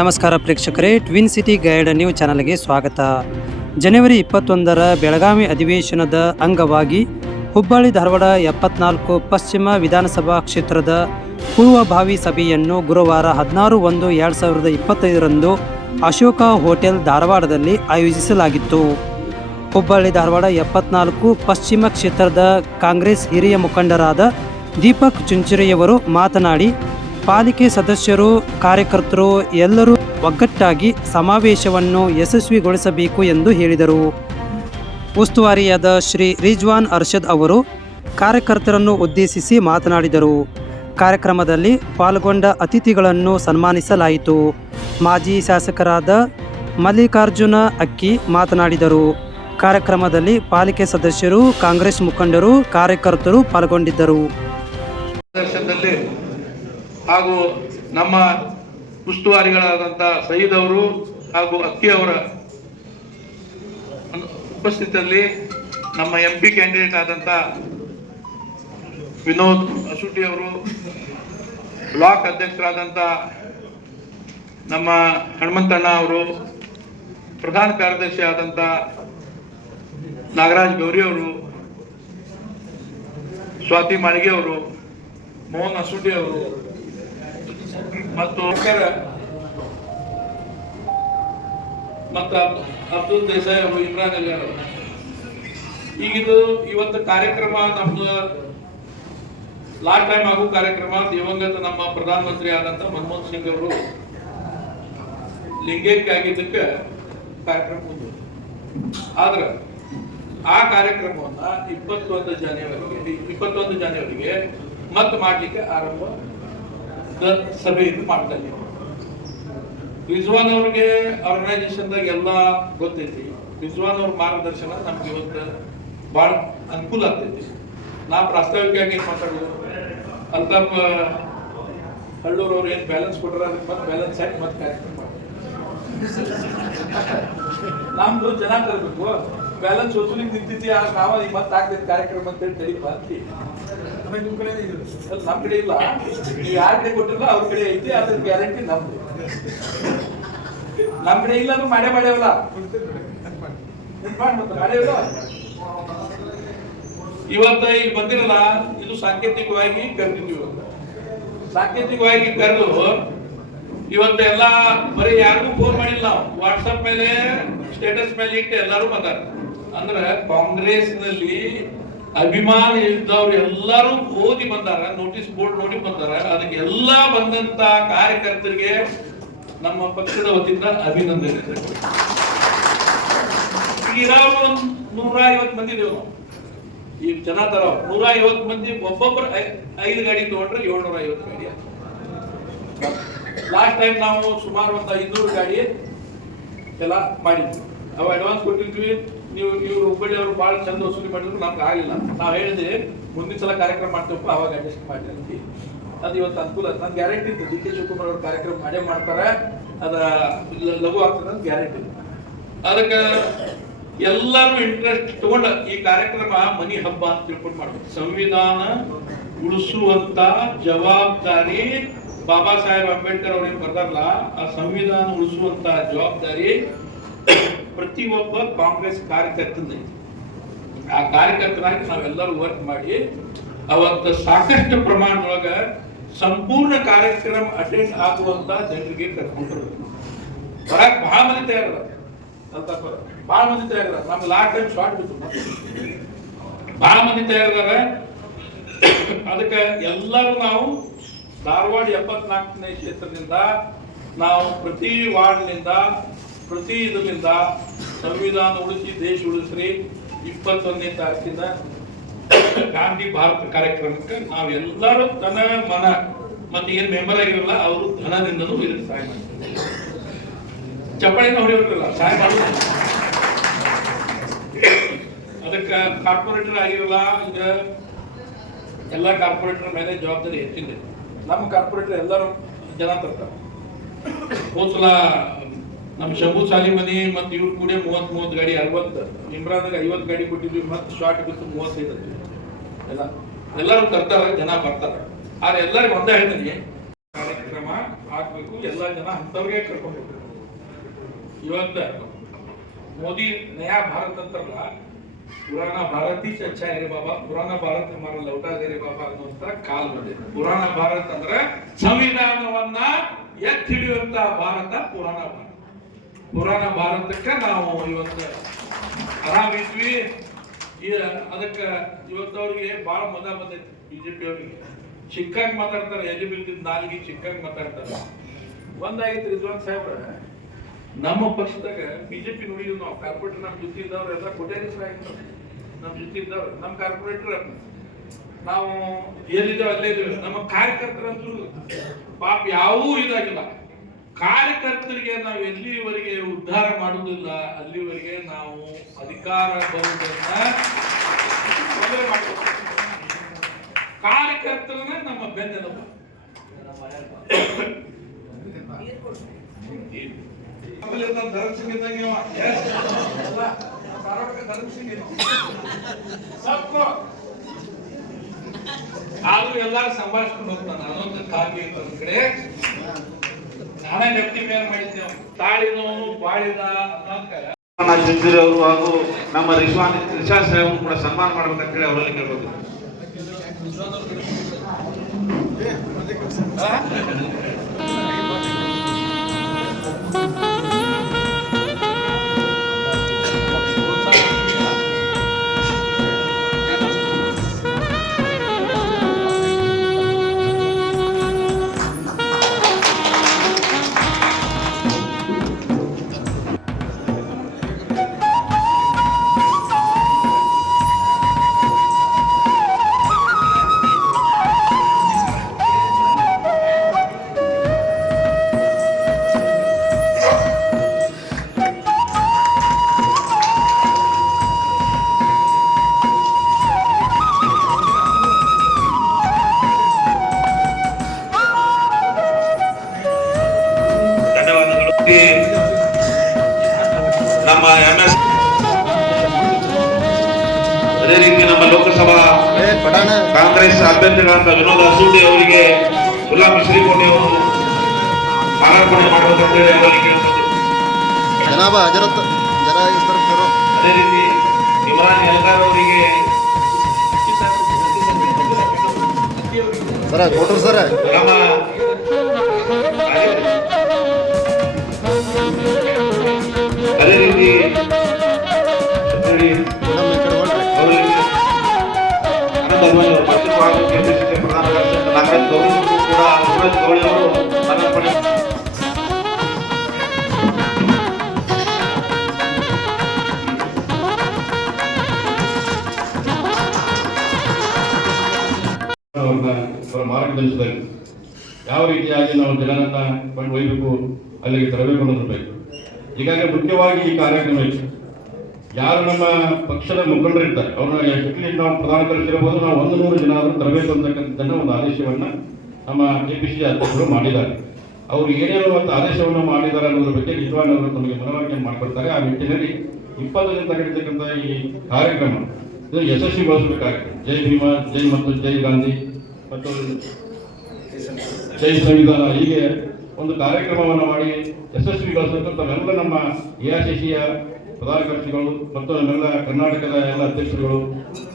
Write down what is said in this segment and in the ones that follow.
ನಮಸ್ಕಾರ ಪ್ರೇಕ್ಷಕರೇ, twin city guide news ಚಾನಲ್ಗೆ ಸ್ವಾಗತ. ಜನವರಿ 21ರ ಬೆಳಗಾವಿ ಅಧಿವೇಶನದ ಅಂಗವಾಗಿ ಹುಬ್ಬಳ್ಳಿ ಧಾರವಾಡ 74 ಪಶ್ಚಿಮ ವಿಧಾನಸಭಾ ಕ್ಷೇತ್ರದ ಪೂರ್ವಭಾವಿ ಸಭೆಯನ್ನು ಗುರುವಾರ 16/1/2025ರಂದು ಅಶೋಕ ಹೋಟೆಲ್ ಧಾರವಾಡದಲ್ಲಿ ಆಯೋಜಿಸಲಾಗಿತ್ತು. ಹುಬ್ಬಳ್ಳಿ ಧಾರವಾಡ 74 ಪಶ್ಚಿಮ ಕ್ಷೇತ್ರದ ಕಾಂಗ್ರೆಸ್ ಹಿರಿಯ ಮುಖಂಡರಾದ ದೀಪಕ್ ಚುಂಚುರಿಯವರು ಮಾತನಾಡಿ, ಪಾಲಿಕೆ ಸದಸ್ಯರು, ಕಾರ್ಯಕರ್ತರು ಎಲ್ಲರೂ ಒಗ್ಗಟ್ಟಾಗಿ ಸಮಾವೇಶವನ್ನು ಯಶಸ್ವಿಗೊಳಿಸಬೇಕು ಎಂದು ಹೇಳಿದರು. ಉಸ್ತುವಾರಿಯಾದ ಶ್ರೀ ರಿಜ್ವಾನ್ ಅರ್ಷದ್ ಅವರು ಕಾರ್ಯಕರ್ತರನ್ನು ಉದ್ದೇಶಿಸಿ ಮಾತನಾಡಿದರು. ಕಾರ್ಯಕ್ರಮದಲ್ಲಿ ಪಾಲ್ಗೊಂಡ ಅತಿಥಿಗಳನ್ನು ಸನ್ಮಾನಿಸಲಾಯಿತು. ಮಾಜಿ ಶಾಸಕರಾದ ಮಲ್ಲಿಕಾರ್ಜುನ ಅಕ್ಕಿ ಮಾತನಾಡಿದರು. ಕಾರ್ಯಕ್ರಮದಲ್ಲಿ ಪಾಲಿಕೆ ಸದಸ್ಯರು, ಕಾಂಗ್ರೆಸ್ ಮುಖಂಡರು, ಕಾರ್ಯಕರ್ತರು ಪಾಲ್ಗೊಂಡಿದ್ದರು. ಹಾಗೂ ನಮ್ಮ ಉಸ್ತುವಾರಿಗಳಾದಂಥ ಸಯೀದ್ ಅವರು ಹಾಗೂ ಅಕ್ಕಿ ಅವರ ಉಪಸ್ಥಿತಿಯಲ್ಲಿ ನಮ್ಮ MP ಕ್ಯಾಂಡಿಡೇಟ್ ಆದಂಥ ವಿನೋದ್ ಅಸೂಟಿ ಅವರು, ಬ್ಲಾಕ್ ಅಧ್ಯಕ್ಷರಾದಂಥ ನಮ್ಮ ಹನುಮಂತಣ್ಣ ಅವರು, ಪ್ರಧಾನ ಕಾರ್ಯದರ್ಶಿ ಆದಂಥ ನಾಗರಾಜ್ ಗೌರಿ ಅವರು, ಸ್ವಾತಿ ಮಾಳಿಗೆ ಅವರು, ಮೋಹನ್ ಅಸೂಟಿ ಅವರು ಮತ್ತು ಅಬ್ದುಲ್ ದೇಸಾಯಿ ಅವರು, ಇಮ್ರಾನ್ ಅಲಿ ಅವರು. ಈಗಿದು ಇವತ್ತು ಕಾರ್ಯಕ್ರಮ ನಮ್ದು ಲಾಸ್ಟ್ ಟೈಮ್ ಆಗೋ ಕಾರ್ಯಕ್ರಮ ದಿವಂಗತ ನಮ್ಮ ಪ್ರಧಾನಮಂತ್ರಿ ಆದಂತ ಮನಮೋಹನ್ ಸಿಂಗ್ ಅವರು ಲಿಂಗೈಕ್ಯ ಆಗಿದ್ದಕ್ಕೆ ಕಾರ್ಯಕ್ರಮ ಮುಂದೆ. ಆದ್ರೆ ಆ ಕಾರ್ಯಕ್ರಮವನ್ನ 21 ಜಾನ್ವರಿಗೆ ಮತ್ತೆ ಮಾಡ್ಲಿಕ್ಕೆ ಆರಂಭ ಸಭೆಯನ್ನು ಮಾಡ್ತಾ ಇದ್ದೀವಿ. ರಿಜ್ವಾನ್ ಅವ್ರಿಗೆ ಆರ್ಗನೈಸೇಷನ್ದಾಗ ಎಲ್ಲ ಗೊತ್ತೈತಿ. ರಿಜ್ವಾನ್ ಅವ್ರ ಮಾರ್ಗದರ್ಶನ ನಮ್ಗೆ ಇವತ್ತು ಭಾಳ ಅನುಕೂಲ ಆಗ್ತೈತಿ. ನಾ ಪ್ರಾಸ್ತಾವಿಕವಾಗಿ ಏನು ಮಾತಾಡೋದು, ಅಲ್ತಾಫ್ ಹಳ್ಳೂರ್ ಅವ್ರು ಏನು ಬ್ಯಾಲೆನ್ಸ್ ಕೊಟ್ಟರೆ ಅದಕ್ಕೆ ಮತ್ತೆ ಬ್ಯಾಲೆನ್ಸ್ ಹಾಕಿ ಮತ್ತೆ ಕಾರ್ಯಕ್ರಮ ಮಾಡ್ತಾರೆ. ನಮ್ದು ಜನ ತರಬೇಕು, ಬ್ಯಾಲೆನ್ಸ್ ವಸೂಲಿಗೆ ನಿಂತೈತಿ, ನಾವು ಈಗ ಮತ್ತೆ ಆಗ್ತೈತಿ ಕಾರ್ಯಕ್ರಮ ಅಂತೇಳಿ ತಡಿ ಬರ್ತಿ. ನಮ್ಮ ಕಡೆ ಇಲ್ಲ, ನೀವು ಯಾರ ಕಡೆ ಕೊಟ್ಟಿಲ್ಲ ಅವ್ರ ಕಡೆ ಐತಿ, ಅದ್ರ ಗ್ಯಾರಂಟಿ ನಮ್ದು. ನಮ್ಮ ಕಡೆ ಇಲ್ಲ ಅಂದ್ರೆ ಮಾಡ್ಯಾವಲ್ಲ, ಮಾಡ್ಯಾವಲ್ಲ. ಇವತ್ತ ಈಗ ಬಂದಿರಲ್ಲ, ಇದು ಸಾಂಕೇತಿಕವಾಗಿ ಕರೆದಿದ್ದೀವಿ. ಸಾಂಕೇತಿಕವಾಗಿ ಕರೆದು ಇವತ್ತೆಲ್ಲ ಬರೀ ಯಾರಿಗೂ ಫೋನ್ ಮಾಡಿಲ್ಲ, ನಾವು ವಾಟ್ಸಪ್ ಮೇಲೆ ಸ್ಟೇಟಸ್ ಮೇಲೆ ಇಟ್ಟು ಎಲ್ಲರೂ ಬಂದಾರ. ಅಂದ್ರೆ ಕಾಂಗ್ರೆಸ್ ನಲ್ಲಿ ಅಭಿಮಾನ ಇದ್ದವ್ರು ಎಲ್ಲರೂ ಓದಿ ಬಂದಾರ, ನೋಟಿಸ್ ಬೋರ್ಡ್ ನೋಡಿ ಬಂದಾರ. ಅದಕ್ಕೆ ಎಲ್ಲಾ ಬಂದಂತ ಕಾರ್ಯಕರ್ತರಿಗೆ ನಮ್ಮ ಪಕ್ಷದ ವತಿಯಿಂದ ಅಭಿನಂದನೆ. ಈಗ 150 ಮಂದಿ ಇದ್ದೇವೆ ನಾವು. ಈಗ ಜನ ತರ 150 ಮಂದಿ, ಒಬ್ಬೊಬ್ಬರು 5 ಗಾಡಿ ತಗೊಂಡ್ರೆ 750 ಗಾಡಿ. ಲಾಸ್ಟ್ ಟೈಮ್ ನಾವು ಸುಮಾರು ಒಂದು 500 ಗಾಡಿ ಎಲ್ಲ ಮಾಡಿದ್ವಿ. ಅವು ಅಡ್ವಾನ್ಸ್ ಕೊಟ್ಟಿದ್ವಿ. ನೀವು ಹುಬ್ಬಳ್ಳಿ ಅವರು ಬಹಳ ಚಂದ ವಸೂಲಿ ಮಾಡಿದ್ರು, ನಮ್ಗೆ ಆಗಲಿಲ್ಲ. ನಾವು ಹೇಳಿದೆ ಮುಂದಿನ ಸಲ ಕಾರ್ಯಕ್ರಮ ಮಾಡ್ತೀವಪ್ಪ, ಅವಾಗ ಅಡ್ಜಸ್ಟ್ ಮಾಡಿ ಅಂತ. ಅದು ಇವತ್ತು ಅನುಕೂಲ. ನನ್ ಗ್ಯಾರಂಟಿ ಇತ್ತು, DK ಶಿವಕುಮಾರ್ ಅವ್ರ ಕಾರ್ಯಕ್ರಮ ಮಾಡೇ ಮಾಡ್ತಾರೆ, ಅದ ಲಘು ಆಗ್ತದೆ ಅಂತ ಗ್ಯಾರಂಟಿ. ಅದಕ್ಕೆ ಎಲ್ಲರೂ ಇಂಟ್ರೆಸ್ಟ್ ತಗೊಂಡ ಈ ಕಾರ್ಯಕ್ರಮ ಮನಿ ಹಬ್ಬ ಅಂತ ತಿಳ್ಕೊಂಡು ಮಾಡ್ಬೇಕು. ಸಂವಿಧಾನ ಉಳಿಸುವಂತ ಜವಾಬ್ದಾರಿ ಬಾಬಾ ಸಾಹೇಬ್ ಅಂಬೇಡ್ಕರ್ ಅವ್ರೇನು ಬರ್ತಾರಲ್ಲ, ಆ ಸಂವಿಧಾನ ಉಳಿಸುವಂತ ಜವಾಬ್ದಾರಿ ಪ್ರತಿಯೊಬ್ಬ ಕಾಂಗ್ರೆಸ್ ಕಾರ್ಯಕರ್ತನ. ಆ ಕಾರ್ಯಕರ್ತರಾಗಿ ನಾವೆಲ್ಲರೂ ವರ್ಕ್ ಮಾಡಿ ಅವತ್ತು ಸಾಕಷ್ಟು ಪ್ರಮಾಣದೊಳಗ ಸಂಪೂರ್ಣ ಕಾರ್ಯಕ್ರಮ ಅಟೆಂಡ್ ಆಗುವಂತ ಜನರಿಗೆ ಕರ್ಕೊಂಡ್ರು. ಬರಕ್ ಬಹಳ ಮಂದಿ ತಯಾರದ, ಬಹಳ ಮಂದಿ ತಯಾರದ. ನಮ್ಗೆ ಲಾಸ್ಟ್ ಟೈಮ್ ಶಾರ್ಟ್ ಬಿತ್ತು, ಬಹಳ ಮಂದಿ ತಯಾರಿದಾರ. ಅದಕ್ಕೆ ಎಲ್ಲರೂ ನಾವು ಧಾರವಾಡ 74ನೇ ಕ್ಷೇತ್ರದಿಂದ ನಾವು ಪ್ರತಿ ವಾರ್ಡ್ನಿಂದ, ಪ್ರತಿ ಇದರಿಂದ ಸಂವಿಧಾನ ಉಳಿಸಿ ದೇಶ ಉಳಿಸ್ರಿ 21ನೇ ತಾರೀಕಿನ ಗಾಂಧಿ ಭಾರತ ಕಾರ್ಯಕ್ರಮಕ್ಕೆ ನಾವೆಲ್ಲರೂ ತನ್ನ ಮನ ಮತ್ತೆ ಏನ್ ಮೆಂಬರ್ ಆಗಿರಲ್ಲ ಅವರು ಧನದಿಂದಲೂ ಇದಕ್ಕೆ ಸಹಾಯ ಮಾಡ್ತಾರೆ. ಚಪ್ಪಾಳಿನ ಹೊಡೆಯೋಲ್ಲ, ಸಹಾಯ ಮಾಡೋದು. ಅದಕ್ಕೆ ಕಾರ್ಪೊರೇಟರ್ ಆಗಿರಲ್ಲ, ಈಗ ಎಲ್ಲ ಕಾರ್ಪೊರೇಟರ್ ಮೇಲೆ ಜವಾಬ್ದಾರಿ ಹೆಚ್ಚಿದೆ. ನಮ್ಮ ಕಾರ್ಪೊರೇಟರ್ ಎಲ್ಲರೂ ಜನ ತರ್ತಾರೆ. ಹೋದ್ಸಲ ನಮ್ಮ ಶಂಭು ಸಾಲಿಮನಿ ಮತ್ತು ಇವ್ರು ಕೂಡ 30 ಗಾಡಿ, 60 ಇಮ್ರಾನ್ದಾಗ 50 ಗಾಡಿ ಕೊಟ್ಟಿದ್ವಿ. ಮತ್ತೆ ಶಾರ್ಟ್ ಬಿತ್ತು 35 ಎಲ್ಲರೂ ತರ್ತಾರೆ, ಜನ ಬರ್ತಾರೆ. ಆದ್ರೆ ಎಲ್ಲರಿಗೂ ಒಂದೇ ಹೇಳ್ತೀನಿ, ಕಾರ್ಯಕ್ರಮ ಹಾಕ್ಬೇಕು, ಎಲ್ಲ ಜನ ಅಂಥವ್ರಿಗೆ ಕರ್ಕೊಂಡು ಹೋಗ್ಬೇಕು. ಇವತ್ತು ಮೋದಿ ನಯಾ ಭಾರತ್ ಅಂತಾರಲ್ಲ, ಪುರಾಣ ಭಾರತಿ ಚರ್ಚಾ ಇದೆ ಬಾಬಾ, ಪುರಾಣ ಭಾರತ್ ಹಮಾರ ಲೌಟಾ ದೇ ರೇ ಬಾಬಾ ಅನ್ನುವಂತ ಕಾಲ್ ಬಂದಿದೆ. ಪುರಾಣ ಭಾರತ್ ಅಂದ್ರೆ ಸಂವಿಧಾನವನ್ನ ಎತ್ತಿ ಹಿಡಿಯುವಂತ ಭಾರತ ಪುರಾಣ ಭಾರತ. ಪುರಾಣ ಭಾರತಕ್ಕೆ ನಾವು ಇವತ್ತು ಆರಾಮಿದ್ವಿ. ಅದಕ್ಕೆ ಇವತ್ತು ಅವ್ರಿಗೆ ಬಹಳ ಮಜಾ ಬಂದೈತಿ. ಬಿಜೆಪಿ ಅವರಿಗೆ ಚಿಕ್ಕಂಗ್ ಮಾತಾಡ್ತಾರೆ, ಎಲ್ಲಿ ಬಿಲ್ದಿದ್ ನಾಲಿಗೆ ಚಿಕ್ಕಂಗ್ ಮಾತಾಡ್ತಾರೆ. ಒಂದಾಗಿತ್ತು ರಿಜ್ವಾನ್ ಸಾಹೇಬ್ರ, ನಮ್ಮ ಪಕ್ಷದಾಗ ಬಿಜೆಪಿ ನೋಡಿದ್ವಿ ನಾವು, ಕಾರ್ಪೊರೇಟರ್ ನಮ್ಮ ಜೊತೆ ಇದ್ದವ್ರು ಎಲ್ಲ ಕೋಟ್ಯಾಧೀಶರಾಗಿದ್ದಾರೆ. ನಮ್ಮ ಜೊತೆ ಇದ್ದವ್ರು ನಮ್ಮ ಕಾರ್ಪೊರೇಟರ್, ನಾವು ಎಲ್ಲಿದ್ದೇವೆ ಅಲ್ಲೇ ಇದ್ದೇವೆ. ನಮ್ಮ ಕಾರ್ಯಕರ್ತರಂತೂ ಪಾಪ ಯಾವೂ ಇದಾಗಿಲ್ಲ. ಕಾರ್ಯಕರ್ತರಿಗೆ ನಾವು ಎಲ್ಲಿವರೆಗೆ ಉದ್ಧಾರ ಮಾಡುವುದಿಲ್ಲ ಅಲ್ಲಿವರೆಗೆ ನಾವು ಅಧಿಕಾರ ಬರುವುದನ್ನ ತೊಂದರೆ ಮಾಡ್ತೀವಿ. ಕಾರ್ಯಕರ್ತರನ್ನ ನಮ್ಮ ಬೆನ್ನೆಲುಬು. ಧರ್ಮಸಿಂಗ್ ಇದ್ದಂಗೆ ಆದ್ರೂ ಎಲ್ಲಾರು ಸಂಭಾಷಿಸ್ಕೊಂಡು ಹೋಗ್ತಾನೆ. ಅದೊಂದು ಕಾಫಿ ಒಂದ್ ಕಡೆ ನಾನೇ ಡೆಪ್ಟಿ ಮೇಯರ್ ಮಾಡಿದ್ದೇವೆ. ತಾಳಿನವನು ಬಾಳಿದ ಅವರು ಹಾಗೂ ನಮ್ಮ ರಿಷಾದ್ ಸಾಹೇಬ್ ಕೂಡ ಸನ್ಮಾನ ಮಾಡ್ಬೇಕಂತ ಹೇಳಿ ಅವರಲ್ಲಿ ಕೇಳ್ಬೋದು. ನಮ್ಮ MS ಅದೇ ರೀತಿ ನಮ್ಮ ಲೋಕಸಭಾ ಕಾಂಗ್ರೆಸ್ ಅಭ್ಯರ್ಥಿಗಳಾದ ವಿನೋದ್ ಅಸೂಡಿ ಅವರಿಗೆ ಗುಲಾಬ್ ಶ್ರೀಕೋಟೆ ಅವರು ಮಾಲಾರ್ಪಣೆ ಮಾಡಬೇಕಂತ ಹೇಳಿ ಅವರಿಗೆ ಕೇಳ್ತಾರೆ. ಅದೇ ರೀತಿ ಇಮ್ರಾನ್ ಯಲ್ಗಾರ್ ಅವರಿಗೆ ನಮ್ಮ ಅದೇ ರೀತಿ ಪ್ರಧಾನ ನಾಗರಾಜ್ ಗೌರಿ ಕೂಡ ನಾಗರಾಜ್ ಗೌಳಿ ಅವರು ಮಾಲಾರ್ಪಣೆ ಅವರ ಮಾರ್ಗದರ್ಶನದಲ್ಲಿ ಯಾವ ರೀತಿಯಾಗಿ ನಾವು ಜನರನ್ನ ಕೊಂಡು ಒಯ್ಯಬೇಕು, ಅಲ್ಲಿಗೆ ತರಬೇಕು ಬೇಕು. ಹೀಗಾಗಿ ಮುಖ್ಯವಾಗಿ ಈ ಕಾರ್ಯಕ್ರಮ ಇತ್ತು. ಯಾರು ನಮ್ಮ ಪಕ್ಷದ ಮುಖಂಡರು ಇರ್ತಾರೆ ಅವ್ರನ್ನ ಎಷ್ಟಲ್ಲಿ ನಾವು ಪ್ರಧಾನ ಕಳಿಸಿರಬಹುದು, ನಾವು 100 ಜನ ಆದರೂ ತರಬೇಕು ಅಂತಕ್ಕಂಥದ್ದನ್ನು ಒಂದು ಆದೇಶವನ್ನ ನಮ್ಮ KPC ಅಧ್ಯಕ್ಷರು ಮಾಡಿದ್ದಾರೆ. ಅವರು ಏನೇನು ಒಂದು ಆದೇಶವನ್ನು ಮಾಡಿದ್ದಾರೆ ಅನ್ನೋದ್ರ ಬಗ್ಗೆ ನಿಜವಾಗಿ ಅವರು ನಮಗೆ ಮನವರಿಕೆಯನ್ನು ಮಾಡಿಕೊಡ್ತಾರೆ. ಆ ನಿಟ್ಟಿನಲ್ಲಿ 20 ದಿನ ನಡೆಯತಕ್ಕಂಥ ಈ ಕಾರ್ಯಕ್ರಮ ಇದು ಯಶಸ್ವಿಗೊಳಿಸಬೇಕಾಗಿದೆ. ಜೈ ಭೀಮ, ಜೈ ಮತ್ತು ಜೈ ಗಾಂಧಿ ಮತ್ತು ಜೈ ಸಂವಿಧಾನ, ಹೀಗೆ ಒಂದು ಕಾರ್ಯಕ್ರಮವನ್ನು ಮಾಡಿ ಯಶಸ್ವಿಗೊಳಿಸಬೇಕಂತ ನಾವೆಲ್ಲ ನಮ್ಮ AICCಯ ಪ್ರಧಾನ ಕಾರ್ಯದರ್ಶಿಗಳು ಮತ್ತು ನಮ್ಮೆಲ್ಲ ಕರ್ನಾಟಕದ ಎಲ್ಲ ಅಧ್ಯಕ್ಷರುಗಳು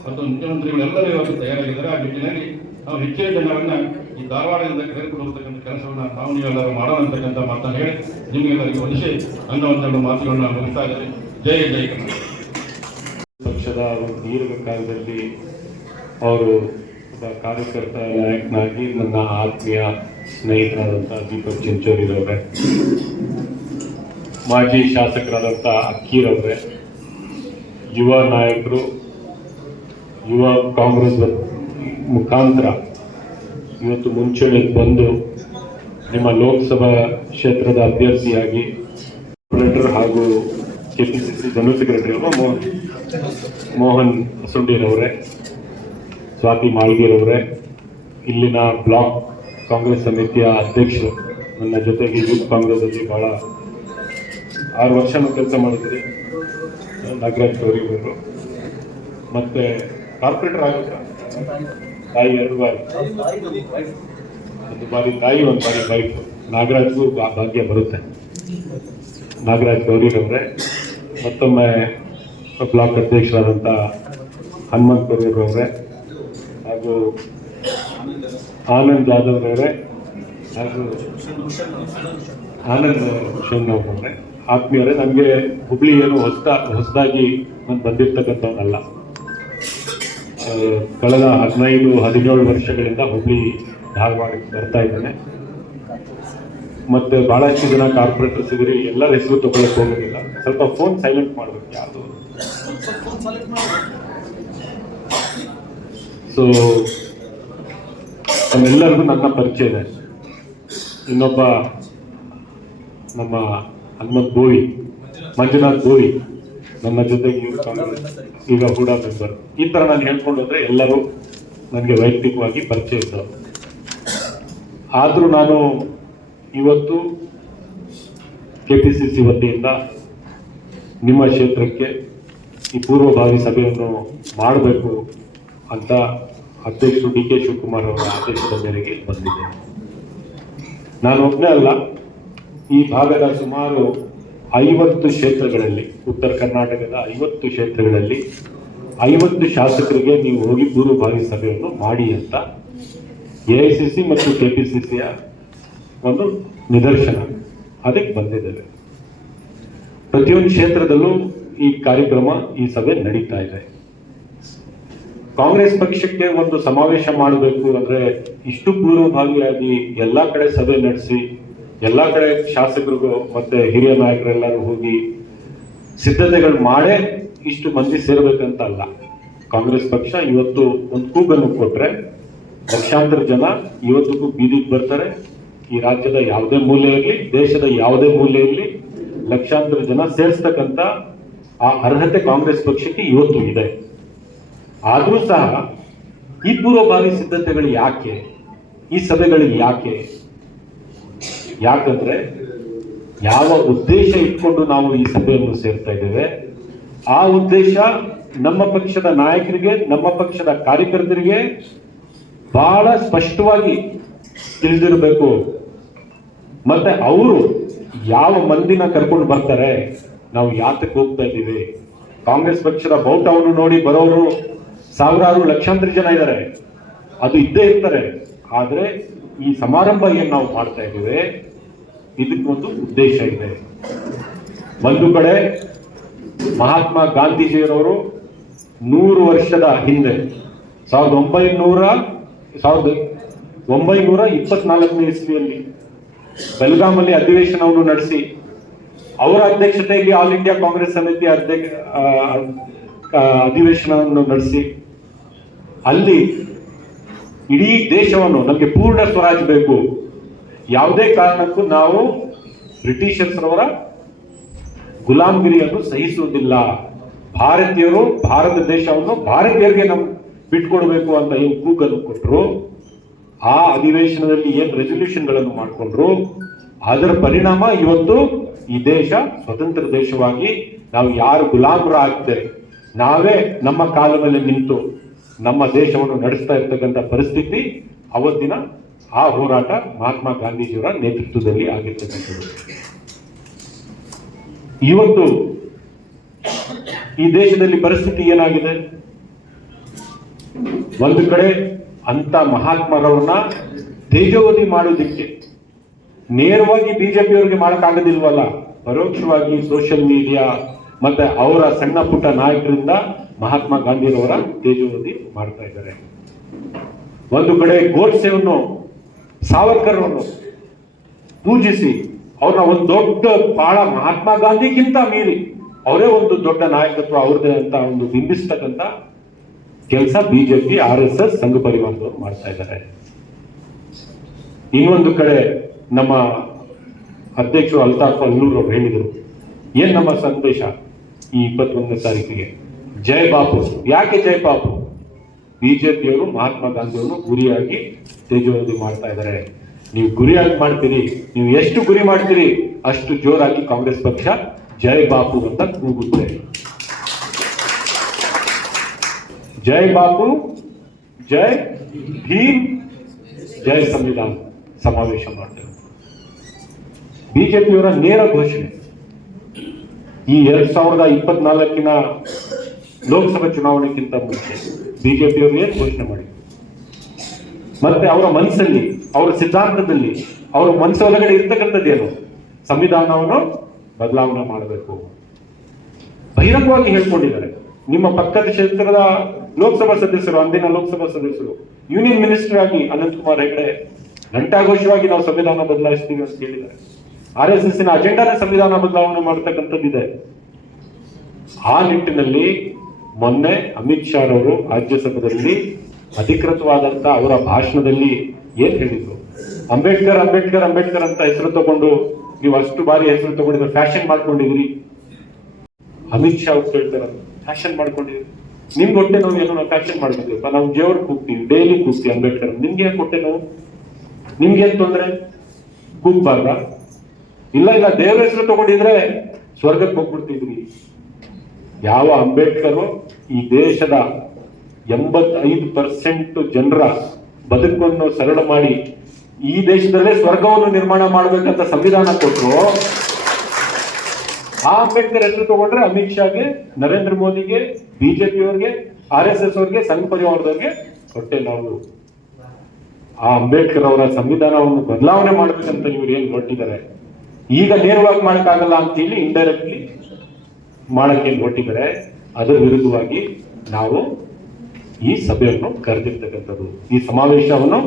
ಮತ್ತು ಮುಖ್ಯಮಂತ್ರಿಗಳು ಎಲ್ಲರೂ ಇವತ್ತು ತಯಾರಾಗಿದ್ದಾರೆ. ಆ ನಿಟ್ಟಿನಲ್ಲಿ ನಾವು ಹೆಚ್ಚಿನ ಜನರನ್ನ ಈ ಧಾರವಾಡದಿಂದ ಕರೆದುಕೊಂಡು ಹೋಗ್ತಕ್ಕಂಥ ಕೆಲಸವನ್ನು ನಾವು ನೀವೆಲ್ಲರೂ ಮಾಡೋಣ ಅಂತಕ್ಕಂಥ ಮಾತನ್ನು ಹೇಳಿ ನಿಮಗೆಲ್ಲರಿಗೂ ವಂದಿಸಿ ನನ್ನ ಒಂದೆರಡು ಮಾತುಗಳನ್ನ ಮುಗಿಸ್ತಾ ಇದ್ದಾರೆ. ಜೈ ಜೈ ಕರ್ನಾಟಕ. ಪಕ್ಷದ ಒಂದು ದೀರ್ಘಕಾಲದಲ್ಲಿ ಅವರು ಒಬ್ಬ ಕಾರ್ಯಕರ್ತ ನಾಯಕನಾಗಿ ನನ್ನ ಆತ್ಮೀಯ ಸ್ನೇಹಿತರಾದಂಥ ದೀಪಕ್ ಚಿಂಚೋರಿರವ್ರೆ, ಮಾಜಿ ಶಾಸಕರಾದಂಥ ಅಕ್ಕೀರವ್ರೆ, ಯುವ ನಾಯಕರು, ಯುವ ಕಾಂಗ್ರೆಸ್ ಮುಖಾಂತರ ಇವತ್ತು ಮುಂಚೂಣಿಗೆ ಬಂದು ನಿಮ್ಮ ಲೋಕಸಭಾ ಕ್ಷೇತ್ರದ ಅಭ್ಯರ್ಥಿಯಾಗಿ ಕಾರ್ಪೊರೇಟರ್ ಹಾಗೂ KPCC ಜನರಲ್ ಸೆಕ್ರೆಟರಿ ಮೋಹನ್ ಅಸುಂಡಿರವರೇ, ಸ್ವಾತಿ ಮಾಳ್ಗೀರವರೇ, ಇಲ್ಲಿನ ಬ್ಲಾಕ್ ಕಾಂಗ್ರೆಸ್ ಸಮಿತಿಯ ಅಧ್ಯಕ್ಷರು, ನನ್ನ ಜೊತೆಗೆ ಯೂತ್ ಕಾಂಗ್ರೆಸ್ಸಲ್ಲಿ ಭಾಳ 6 ವರ್ಷ ಕೆಲಸ ಮಾಡಿದ್ರಿ ನಾಗರಾಜ್ ಗೌರಿ ಅವರು, ಮತ್ತು ಕಾರ್ಪೊರೇಟರ್ ಆಗಿದ್ರ ತಾಯಿ 2 ಬಾರಿ, ಒಂದು ಬಾರಿ ತಾಯಿ, ಒಂದು ಬಾರಿ ವೈಫ್. ನಾಗರಾಜ್ಗೂ ಭಾಗ್ಯ ಬರುತ್ತೆ. ನಾಗರಾಜ್ ಗೌರಿರವರೇ, ಮತ್ತೊಮ್ಮೆ ಬ್ಲಾಕ್ ಅಧ್ಯಕ್ಷರಾದಂಥ ಹನುಮಂತ್ ಗೌರವರವರೇ ಹಾಗೂ ಆನಂದ್ ಜಾಧವ್ ಅವರೇ ಹಾಗೂ ಆನಂದ್ ಶಣ್ಣವ್ರವರೇ, ಆತ್ಮೀಯರೇ, ನನಗೆ ಹುಬ್ಳಿ ಏನು ಹೊಸದಾಗಿ ನಾನು ಬಂದಿರ್ತಕ್ಕಂಥವನಲ್ಲ. ಕಳೆದ 15-17 ವರ್ಷಗಳಿಂದ ಹುಬ್ಳಿ ಧಾರವಾಡಕ್ಕೆ ಬರ್ತಾ ಇದ್ದೇನೆ. ಮತ್ತೆ ಬಹಳಷ್ಟು ಜನ ಕಾರ್ಪೊರೇಟರ್ಸ್ ಇದ್ರಿ, ಎಲ್ಲರ ಹೆಸರು ತಗೊಳ್ಳಕ್ಕೆ ಹೋಗೋದಿಲ್ಲ. ಸ್ವಲ್ಪ ಫೋನ್ ಸೈಲೆಂಟ್ ಮಾಡಬೇಕು ಯಾವುದು. ಸೊ ನಮ್ಮೆಲ್ಲರಿಗೂ ನನ್ನ ಪರಿಚಯ ಇದೆ. ಇನ್ನೊಬ್ಬ ನಮ್ಮ ಮಂಜುನಾಥ್ ಬೋವಿ ನನ್ನ ಜೊತೆಗೆ ಈಗ ಹೂಡಾ ಮೆಂಬರ್. ಈ ಥರ ನಾನು ಹೇಳ್ಕೊಂಡು ಹೋದ್ರೆ ಎಲ್ಲರೂ ನನಗೆ ವೈಯಕ್ತಿಕವಾಗಿ ಪರಿಚಯ ಇದ್ದವರು. ಆದರೂ ನಾನು ಇವತ್ತು KPCC ವತಿಯಿಂದ ನಿಮ್ಮ ಕ್ಷೇತ್ರಕ್ಕೆ ಈ ಪೂರ್ವಭಾವಿ ಸಭೆಯನ್ನು ಮಾಡಬೇಕು ಅಂತ ಅಧ್ಯಕ್ಷರು DK ಶಿವಕುಮಾರ್ ಅವರ ಆದೇಶದ ಮೇರೆಗೆ ಬಂದಿದೆ. ನಾನು ಒಬ್ಬನೇ ಅಲ್ಲ, ಈ ಭಾಗದ ಸುಮಾರು 50 ಕ್ಷೇತ್ರಗಳಲ್ಲಿ, ಉತ್ತರ ಕರ್ನಾಟಕದ 50 ಕ್ಷೇತ್ರಗಳಲ್ಲಿ 50 ಶಾಸಕರಿಗೆ ನೀವು ಹೋಗಿ ಪೂರ್ವಭಾವಿ ಸಭೆಯನ್ನು ಮಾಡಿ ಅಂತ AICC ಮತ್ತು KPCCಯ ಒಂದು ನಿದರ್ಶನ. ಅದಕ್ಕೆ ಬಂದಿದ್ದೇವೆ. ಪ್ರತಿಯೊಂದು ಕ್ಷೇತ್ರದಲ್ಲೂ ಈ ಕಾರ್ಯಕ್ರಮ, ಈ ಸಭೆ ನಡೀತಾ ಇದೆ. ಕಾಂಗ್ರೆಸ್ ಪಕ್ಷಕ್ಕೆ ಒಂದು ಸಮಾವೇಶ ಮಾಡಬೇಕು ಅಂದ್ರೆ ಇಷ್ಟು ಪೂರ್ವಭಾವಿಯಾಗಿ ಎಲ್ಲ ಕಡೆ ಸಭೆ ನಡೆಸಿ, ಎಲ್ಲ ಕಡೆ ಶಾಸಕರಿಗೂ ಮತ್ತೆ ಹಿರಿಯ ನಾಯಕರೆಲ್ಲರೂ ಹೋಗಿ ಸಿದ್ಧತೆಗಳು ಮಾಡೇ ಇಷ್ಟು ಮಂದಿ ಸೇರ್ಬೇಕಂತ ಅಲ್ಲ. ಕಾಂಗ್ರೆಸ್ ಪಕ್ಷ ಇವತ್ತು ಒಂದು ಕೂಗನ್ನು ಕೊಟ್ರೆ ಲಕ್ಷಾಂತರ ಜನ ಇವತ್ತಿಗೂ ಬೀದಿಗೆ ಬರ್ತಾರೆ. ಈ ರಾಜ್ಯದ ಯಾವುದೇ ಮೂಲೆ ಇರಲಿ, ದೇಶದ ಯಾವುದೇ ಮೂಲೆ ಇರಲಿ, ಲಕ್ಷಾಂತರ ಜನ ಸೇರಿಸ್ತಕ್ಕಂಥ ಆ ಅರ್ಹತೆ ಕಾಂಗ್ರೆಸ್ ಪಕ್ಷಕ್ಕೆ ಇವತ್ತು ಇದೆ. ಆದರೂ ಸಹ ಈ ಪೂರ್ವಭಾವಿ ಸಿದ್ಧತೆಗಳು ಯಾಕೆ, ಈ ಸಭೆಗಳು ಯಾಕಂದ್ರೆ ಯಾವ ಉದ್ದೇಶ ಇಟ್ಕೊಂಡು ನಾವು ಈ ಸಭೆಯನ್ನು ಸೇರ್ತಾ ಇದ್ದೇವೆ, ಆ ಉದ್ದೇಶ ನಮ್ಮ ಪಕ್ಷದ ನಾಯಕರಿಗೆ, ನಮ್ಮ ಪಕ್ಷದ ಕಾರ್ಯಕರ್ತರಿಗೆ ಬಹಳ ಸ್ಪಷ್ಟವಾಗಿ ತಿಳಿದಿರಬೇಕು. ಮತ್ತೆ ಅವರು ಯಾವ ಮಂದಿನ ಕರ್ಕೊಂಡು ಬರ್ತಾರೆ, ನಾವು ಯಾತಕ್ಕೆ ಹೋಗ್ತಾ ಇದ್ದೀವಿ. ಕಾಂಗ್ರೆಸ್ ಪಕ್ಷದ ಬೌಟವನ್ನು ನೋಡಿ ಬರೋರು ಸಾವಿರಾರು ಲಕ್ಷಾಂತರ ಜನ ಇದ್ದಾರೆ, ಅದು ಇದ್ದೇ ಇರ್ತಾರೆ. ಆದ್ರೆ ಈ ಸಮಾರಂಭ ಏನ್ ನಾವು ಮಾಡ್ತಾ ಇದ್ದೀವಿ, ಇದಕ್ಕೊಂದು ಉದ್ದೇಶ ಇದೆ. ಒಂದು ಕಡೆ ಮಹಾತ್ಮ ಗಾಂಧೀಜಿಯರವರು 100 ವರ್ಷದ ಹಿಂದೆ 1924ನೇ ಇಸ್ವಿಯಲ್ಲಿ ಬೆಳಗಾಮಲ್ಲಿ ಅಧಿವೇಶನವನ್ನು ನಡೆಸಿ, ಅವರ ಅಧ್ಯಕ್ಷತೆಯಲ್ಲಿ ಆಲ್ ಇಂಡಿಯಾ ಕಾಂಗ್ರೆಸ್ ಸಮಿತಿ ಅಧಿವೇಶನವನ್ನು ನಡೆಸಿ, ಅಲ್ಲಿ ಇಡೀ ದೇಶವನ್ನು ನಮಗೆ ಪೂರ್ಣ ಸ್ವರಾಜ್ ಬೇಕು, ಯಾವುದೇ ಕಾರಣಕ್ಕೂ ನಾವು ಬ್ರಿಟಿಷರ್ಸ್ರವರ ಗುಲಾಮಗಿರಿಯನ್ನು ಸಹಿಸುವುದಿಲ್ಲ, ಭಾರತೀಯರು ಭಾರತ ದೇಶವನ್ನು ಭಾರತೀಯರಿಗೆ ನಾವು ಬಿಟ್ಕೊಡ್ಬೇಕು ಅಂತ ಏನು ಕೂಗನ್ನು ಕೊಟ್ಟರು, ಆ ಅಧಿವೇಶನದಲ್ಲಿ ಏನು ರೆಸಲ್ಯೂಷನ್ಗಳನ್ನು ಮಾಡಿಕೊಂಡ್ರು, ಅದರ ಪರಿಣಾಮ ಇವತ್ತು ಈ ದೇಶ ಸ್ವತಂತ್ರ ದೇಶವಾಗಿ ನಾವು ಯಾರು ಗುಲಾಮರ ಆಗ್ತೇವೆ, ನಾವೇ ನಮ್ಮ ಕಾಲ ಮೇಲೆ ನಿಂತು ನಮ್ಮ ದೇಶವನ್ನು ನಡೆಸ್ತಾ ಇರ್ತಕ್ಕಂಥ ಪರಿಸ್ಥಿತಿ ಅವತ್ತಿನ ಆ ಹೋರಾಟ ಮಹಾತ್ಮ ಗಾಂಧೀಜಿಯವರ ನೇತೃತ್ವದಲ್ಲಿ ಆಗಿರ್ತಕ್ಕಂಥದ್ದು. ಇವತ್ತು ಈ ದೇಶದಲ್ಲಿ ಪರಿಸ್ಥಿತಿ ಏನಾಗಿದೆ, ಒಂದು ಕಡೆ ಅಂತ ಮಹಾತ್ಮರವ್ರನ್ನ ತೇಜೋವಧಿ ಮಾಡೋದಿಕ್ಕೆ ನೇರವಾಗಿ ಬಿಜೆಪಿಯವರಿಗೆ ಮಾಡೋಕ್ಕಾಗೋದಿಲ್ವಲ್ಲ, ಪರೋಕ್ಷವಾಗಿ ಸೋಷಿಯಲ್ ಮೀಡಿಯಾ ಮತ್ತೆ ಅವರ ಸಣ್ಣ ಪುಟ್ಟ ನಾಯಕರಿಂದ ಮಹಾತ್ಮ ಗಾಂಧಿರವರ ತೇಜೋವಧಿ ಮಾಡ್ತಾ ಇದ್ದಾರೆ. ಒಂದು ಕಡೆ ಗೋಡ್ಸೆಯನ್ನು, ಸಾವರ್ಕರ್ವನ್ನು ಪೂಜಿಸಿ ಅವ್ರನ್ನ ಒಂದು ದೊಡ್ಡ ಬಹಳ ಮಹಾತ್ಮ ಗಾಂಧಿಗಿಂತ ಮೀರಿ ಅವರೇ ಒಂದು ದೊಡ್ಡ ನಾಯಕತ್ವ ಅವ್ರದೇ ಅಂತ ಒಂದು ಬಿಂಬಿಸ್ತಕ್ಕಂಥ ಕೆಲಸ ಬಿಜೆಪಿ, RSS, ಸಂಘ ಪರಿವಾರದವರು ಮಾಡ್ತಾ ಇದ್ದಾರೆ. ಇನ್ನೊಂದು ಕಡೆ ನಮ್ಮ ಅಧ್ಯಕ್ಷರು ಅಲ್ತಾಫ್ ಅಲ್ಲೂರ್ ಅವರು ಹೇಳಿದರು, ಏನ್ ನಮ್ಮ ಸಂದೇಶ ಈ 21ನೇ ತಾರೀಕಿಗೆ, ಜೈ ಬಾಪು. ಯಾಕೆ ಜೈ ಬಾಪು? ಬಿಜೆಪಿಯವರು ಮಹಾತ್ಮ ಗಾಂಧಿಯನ್ನು ಗುರಿಯಾಗಿ ತೇಜೋವಧಿ ಮಾಡ್ತಾ ಇದ್ದಾರೆ. ನೀವು ಗುರಿಯಾಗಿ ಮಾಡ್ತೀರಿ, ನೀವು ಎಷ್ಟು ಗುರಿ ಮಾಡ್ತೀರಿ ಅಷ್ಟು ಜೋರಾಗಿ ಕಾಂಗ್ರೆಸ್ ಪಕ್ಷ ಜೈ ಬಾಪು ಅಂತ ಕೂಗುತ್ತೆ. ಜೈ ಬಾಪು, ಜೈ ಭೀಮ್, ಜೈ ಸಂವಿಧಾನ ಸಮಾವೇಶ ಮಾಡ್ತೇವೆ. ಬಿಜೆಪಿಯವರ ನೇರ ಘೋಷಣೆ. ಈ 2024 ಲೋಕಸಭಾ ಚುನಾವಣೆಗಿಂತ ಮುಂಚೆ ಬಿಜೆಪಿಯವರು ಏನು ಘೋಷಣೆ ಮಾಡಿದ್ರು, ಮತ್ತೆ ಅವರ ಮನಸ್ಸಲ್ಲಿ, ಅವರ ಸಿದ್ಧಾಂತದಲ್ಲಿ, ಅವರ ಮನಸ್ಸೊಳಗಡೆ ಇರ್ತಕ್ಕಂಥದ್ದೇನು, ಸಂವಿಧಾನವನ್ನು ಬದಲಾವಣೆ ಮಾಡಬೇಕು ಬಹಿರಂಗವಾಗಿ ಹೇಳ್ಕೊಂಡಿದ್ದಾರೆ. ನಿಮ್ಮ ಪಕ್ಕದ ಕ್ಷೇತ್ರದ ಲೋಕಸಭಾ ಸದಸ್ಯರು, ಅಂದಿನ ಲೋಕಸಭಾ ಸದಸ್ಯರು, ಯೂನಿಯನ್ ಮಿನಿಸ್ಟರ್ ಆಗಿ ಅನಂತಕುಮಾರ್ ಹೆಗಡೆ ಘಂಟಾಘೋಷವಾಗಿ ನಾವು ಸಂವಿಧಾನ ಬದಲಾಯಿಸ್ತೀವಿ ಅಂತ ಹೇಳಿದ್ದಾರೆ. RSS ಅಜೆಂಡಾನ ಸಂವಿಧಾನ ಬದಲಾವಣೆ ಮಾಡತಕ್ಕಂಥದ್ದಿದೆ. ಆ ನಿಟ್ಟಿನಲ್ಲಿ ಮೊನ್ನೆ ಅಮಿತ್ ಶಾ ಅವರು ರಾಜ್ಯಸಭೆಯಲ್ಲಿ ಅಧಿಕೃತವಾದಂತ ಅವರ ಭಾಷಣದಲ್ಲಿ ಏನ್ ಹೇಳಿದ್ರು, ಅಂಬೇಡ್ಕರ್ ಅಂಬೇಡ್ಕರ್ ಅಂಬೇಡ್ಕರ್ ಅಂತ ಹೆಸರು ತಗೊಂಡು ನೀವು ಅಷ್ಟು ಬಾರಿ ಹೆಸರು ತಗೊಂಡಿದ್ರೆ ಫ್ಯಾಷನ್ ಮಾಡ್ಕೊಂಡಿದ್ರಿ. ಅಮಿತ್ ಶಾ ಅವ್ರು ಹೇಳ್ತಾರೆ, ಫ್ಯಾಷನ್ ಮಾಡ್ಕೊಂಡಿದ್ರಿ, ನಿಮ್ಗೆ ಹೊಟ್ಟೆ ನೋವು ಏನೋ ನಾವು ಫ್ಯಾಷನ್ ಮಾಡ್ಕೊಂಡಿದ್ವಿ, ನಾವು ಜೇವರ್ ಕೂಗ್ತೀವಿ, ಡೈಲಿ ಕೂಗ್ತೀವಿ ಅಂಬೇಡ್ಕರ್, ನಿಮ್ಗೆ ಯಾಕೆ ಹೊಟ್ಟೆ ನೋವು, ನಿಮ್ಗೆ ಏನ್ ತೊಂದ್ರೆ, ಕೂಗ್ಬಾರ್ದ? ಇಲ್ಲ ಇಲ್ಲ, ದೇವರ ಹೆಸರು ತಗೊಂಡಿದ್ರೆ ಸ್ವರ್ಗಕ್ಕೆ ಹೋಗ್ಬಿಡ್ತಿದ್ರಿ. ಯಾವ ಅಂಬೇಡ್ಕರ್ ಈ ದೇಶದ 85% ಜನರ ಬದುಕನ್ನು ಸರಳ ಮಾಡಿ ಈ ದೇಶದಲ್ಲೇ ಸ್ವರ್ಗವನ್ನು ನಿರ್ಮಾಣ ಮಾಡಬೇಕಂತ ಸಂವಿಧಾನ ಕೊಟ್ಟರು, ಆ ಅಂಬೇಡ್ಕರ್ ಹೆಸರು ತಗೊಂಡ್ರೆ ಅಮಿತ್ ಶಾಗೆ, ನರೇಂದ್ರ ಮೋದಿಗೆ, ಬಿಜೆಪಿಯವರಿಗೆ, RSS ಅವ್ರಿಗೆ, ಸಂಘ ಪರಿವಾರದವ್ರಿಗೆ ಹೊಟ್ಟೆ ನೋವು. ಆ ಅಂಬೇಡ್ಕರ್ ಅವರ ಸಂವಿಧಾನವನ್ನು ಬದಲಾವಣೆ ಮಾಡಬೇಕಂತ ಇವರು ಏನ್ ಹೊರಟಿದ್ದಾರೆ, ಈಗ ನೇರವಾಗಿ ಮಾಡಕ್ಕಾಗಲ್ಲ ಅಂತೇಳಿ ಇಂಡೈರೆಕ್ಟ್ಲಿ ಮಾಡಕ್ಕೆ ಹೊರಟಿದ್ದಾರೆ. ಅದರ ವಿರುದ್ಧವಾಗಿ ನಾವು ಈ ಸಭೆಯನ್ನು ಕರೆದಿರ್ತಕ್ಕಂಥದ್ದು, ಈ ಸಮಾವೇಶವನ್ನು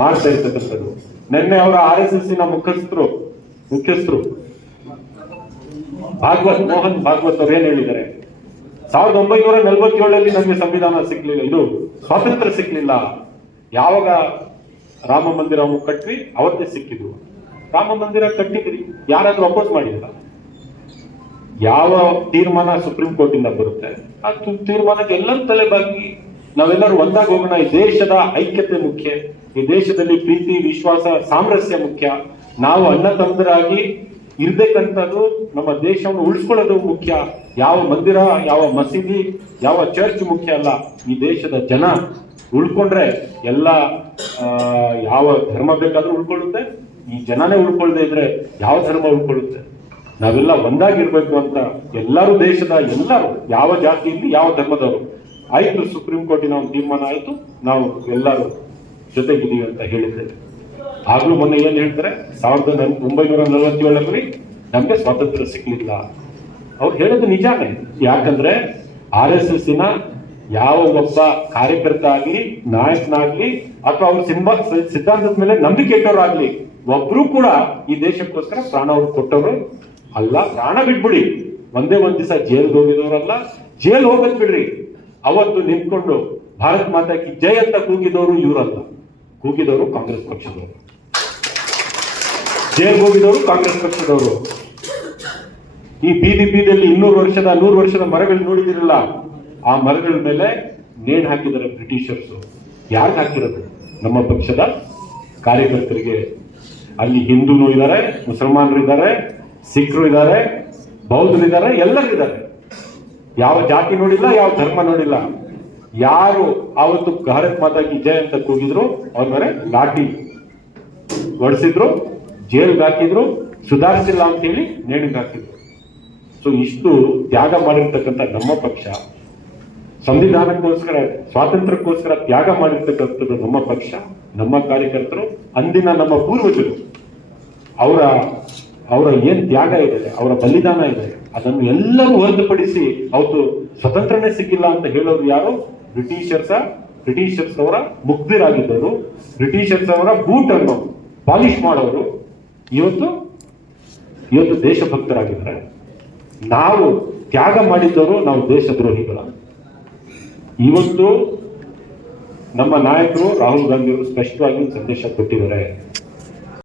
ಮಾಡ್ತಾ ಇರ್ತಕ್ಕಂಥದ್ದು. ನಿನ್ನೆ ಅವರ RSS ಮುಖ್ಯಸ್ಥರು ಮೋಹನ್ ಭಾಗವತ್ ಅವ್ರು ಏನ್ ಹೇಳಿದ್ದಾರೆ, 1947 ನಮಗೆ ಸಂವಿಧಾನ ಸಿಗ್ಲಿಲ್ಲ, ಇದು ಸ್ವಾತಂತ್ರ್ಯ ಸಿಗ್ಲಿಲ್ಲ, ಯಾವಾಗ ರಾಮ ಮಂದಿರ ಕಟ್ವಿ ಅವತ್ತೇ ಸಿಕ್ಕಿದ್ರು. ರಾಮ ಮಂದಿರ ಕಟ್ಟಿದ್ರಿ, ಯಾರಾದ್ರೂ ಅಪೋಸ್ ಮಾಡಿಲ್ಲ. ಯಾವ ತೀರ್ಮಾನ ಸುಪ್ರೀಂ ಕೋರ್ಟ್ ಇಂದ ಬರುತ್ತೆ ಆ ತೀರ್ಮಾನಕ್ಕೆ ಎಲ್ಲರೂ ತಲೆಬಾಗಿ ನಾವೆಲ್ಲರೂ ಒಂದಾಗಿ ಹೋಗೋಣ. ಈ ದೇಶದ ಐಕ್ಯತೆ ಮುಖ್ಯ, ಈ ದೇಶದಲ್ಲಿ ಪ್ರೀತಿ, ವಿಶ್ವಾಸ, ಸಾಮರಸ್ಯ ಮುಖ್ಯ. ನಾವು ಅಣ್ಣ ತಮ್ಮರಾಗಿ ಇರ್ಬೇಕಂತದ್ದು, ನಮ್ಮ ದೇಶವನ್ನು ಉಳಿಸ್ಕೊಳ್ಳೋದು ಮುಖ್ಯ. ಯಾವ ಮಂದಿರ, ಯಾವ ಮಸೀದಿ, ಯಾವ ಚರ್ಚ್ ಮುಖ್ಯ ಅಲ್ಲ. ಈ ದೇಶದ ಜನ ಉಳ್ಕೊಂಡ್ರೆ ಎಲ್ಲ ಯಾವ ಧರ್ಮ ಬೇಕಾದ್ರೂ ಉಳ್ಕೊಳ್ಳುತ್ತೆ. ಈ ಜನನೇ ಉಳ್ಕೊಳ್ದೇ ಇದ್ರೆ ಯಾವ ಧರ್ಮ ಉಳ್ಕೊಳ್ಳುತ್ತೆ? ನಾವೆಲ್ಲ ಒಂದಾಗಿರ್ಬೇಕು ಅಂತ ಎಲ್ಲರೂ, ದೇಶದ ಎಲ್ಲರೂ, ಯಾವ ಜಾತಿಯಲ್ಲಿ, ಯಾವ ಧರ್ಮದವರು ಆಯ್ತು, ಸುಪ್ರೀಂ ಕೋರ್ಟಿನ ಒಂದು ತೀರ್ಮಾನ ಆಯ್ತು, ನಾವು ಎಲ್ಲರೂ ಜೊತೆಗಿದ್ದೀವಿ ಅಂತ ಹೇಳಿದ್ದೇವೆ. ಆಗ್ಲೂ ಮೊನ್ನೆ ಏನ್ ಹೇಳ್ತಾರೆ, 1947 ನಮ್ಗೆ ಸ್ವಾತಂತ್ರ್ಯ ಸಿಗ್ಲಿಲ್ಲ. ಅವ್ರು ಹೇಳೋದು ನಿಜಾನೇ. ಯಾಕಂದ್ರೆ RSS ಯಾವ ಒಬ್ಬ ಕಾರ್ಯಕರ್ತ ಆಗ್ಲಿ, ನಾಯಕನಾಗ್ಲಿ, ಅಥವಾ ಅವ್ರ ಸಿದ್ಧಾಂತದ ಮೇಲೆ ನಂಬಿಕೆ ಇಟ್ಟವರಾಗ್ಲಿ, ಒಬ್ರು ಕೂಡ ಈ ದೇಶಕ್ಕೋಸ್ಕರ ಪ್ರಾಣವನ್ನು ಕೊಟ್ಟವರು ಅಲ್ಲ. ಪ್ರಾಣ ಬಿಟ್ಬಿಡಿ, ಒಂದ್ ದಿವಸ ಜೈಲ್ಗೆ ಹೋಗಿದವರಲ್ಲ, ಜೈಲ್ ಹೋಗದ್ ಬಿಡ್ರಿ, ಅವತ್ತು ನಿಂತ್ಕೊಂಡು ಭಾರತ್ ಮಾತಾ ಕಿ ಜೈ ಅಂತ ಕೂಗಿದವರು ಇವರಲ್ಲ, ಕೂಗಿದವರು ಕಾಂಗ್ರೆಸ್ ಪಕ್ಷದವರು, ಜೈಲ್ಗೆ ಹೋಗಿದವರು ಕಾಂಗ್ರೆಸ್ ಪಕ್ಷದವರು. ಈ ಬೀದಿಯಲ್ಲಿ 100 ವರ್ಷದ ಮರಗಳು ನೋಡಿದಿರಲ್ಲ, ಆ ಮರಗಳ ಮೇಲೆ ನೇಣು ಹಾಕಿದ್ದಾರೆ ಬ್ರಿಟಿಷರ್ಸ್. ಯಾರಿಗೆ ಹಾಕಿರೋದು? ನಮ್ಮ ಪಕ್ಷದ ಕಾರ್ಯಕರ್ತರಿಗೆ. ಅಲ್ಲಿ ಹಿಂದೂನು ಇದ್ದಾರೆ, ಮುಸಲ್ಮಾನರು ಇದ್ದಾರೆ, ಸಿಖ್ರು ಇದ್ದಾರೆ, ಬೌದ್ಧರು ಇದ್ದಾರೆ, ಎಲ್ಲರೂ ಇದ್ದಾರೆ. ಯಾವ ಜಾತಿ ನೋಡಿಲ್ಲ, ಯಾವ ಧರ್ಮ ನೋಡಿಲ್ಲ. ಯಾರು ಆವತ್ತು ಭಾರತ್ ಮಾತಾ ಕಿ ಜೈ ಅಂತ ಕೂಗಿದ್ರು ಅವ್ರ ಮೇಲೆ ಲಾಠಿ ಹೊಡೆಸಿದ್ರು, ಜೈಲ್ಗೆ ಹಾಕಿದ್ರು, ಸುಧಾರಿಸಿಲ್ಲ ಅಂತ ಹೇಳಿ ನೇಣಿಗೆ ಹಾಕಿದ್ರು. ಸೊ ಇಷ್ಟು ತ್ಯಾಗ ಮಾಡಿರ್ತಕ್ಕಂಥ ನಮ್ಮ ಪಕ್ಷ, ಸಂವಿಧಾನಕ್ಕೋಸ್ಕರ, ಸ್ವಾತಂತ್ರ್ಯಕ್ಕೋಸ್ಕರ ತ್ಯಾಗ ಮಾಡಿರ್ತಕ್ಕಂಥದ್ದು ನಮ್ಮ ಪಕ್ಷ, ನಮ್ಮ ಕಾರ್ಯಕರ್ತರು, ಅಂದಿನ ನಮ್ಮ ಪೂರ್ವಜರು, ಅವರ ಏನ್ ತ್ಯಾಗ ಇದೆ, ಅವರ ಬಲಿದಾನ ಇದೆ, ಅದನ್ನು ಎಲ್ಲರೂ ಹೊರತುಪಡಿಸಿ ಅವತ್ತು ಸ್ವತಂತ್ರನೇ ಸಿಕ್ಕಿಲ್ಲ ಅಂತ ಹೇಳೋರು ಯಾರು? ಬ್ರಿಟಿಷರ್ಸ್ ಅವರ ಮುಗ್ಧರಾಗಿದ್ದವರು, ಬ್ರಿಟಿಷರ್ಸ್ ಅವರ ಬೂಟ್ ಅನ್ನು ಪಾಲಿಶ್ ಮಾಡೋರು ಇವತ್ತು ದೇಶಭಕ್ತರಾಗಿದ್ದಾರೆ. ನಾವು ತ್ಯಾಗ ಮಾಡಿದ್ದವರು ನಾವು ದೇಶದ್ರೋಹಿಗಳ. ಇವತ್ತು ನಮ್ಮ ನಾಯಕರು ರಾಹುಲ್ ಗಾಂಧಿ ಅವರು ಸ್ಪಷ್ಟವಾಗಿ ಸಂದೇಶ ಕೊಟ್ಟಿದ್ದಾರೆ.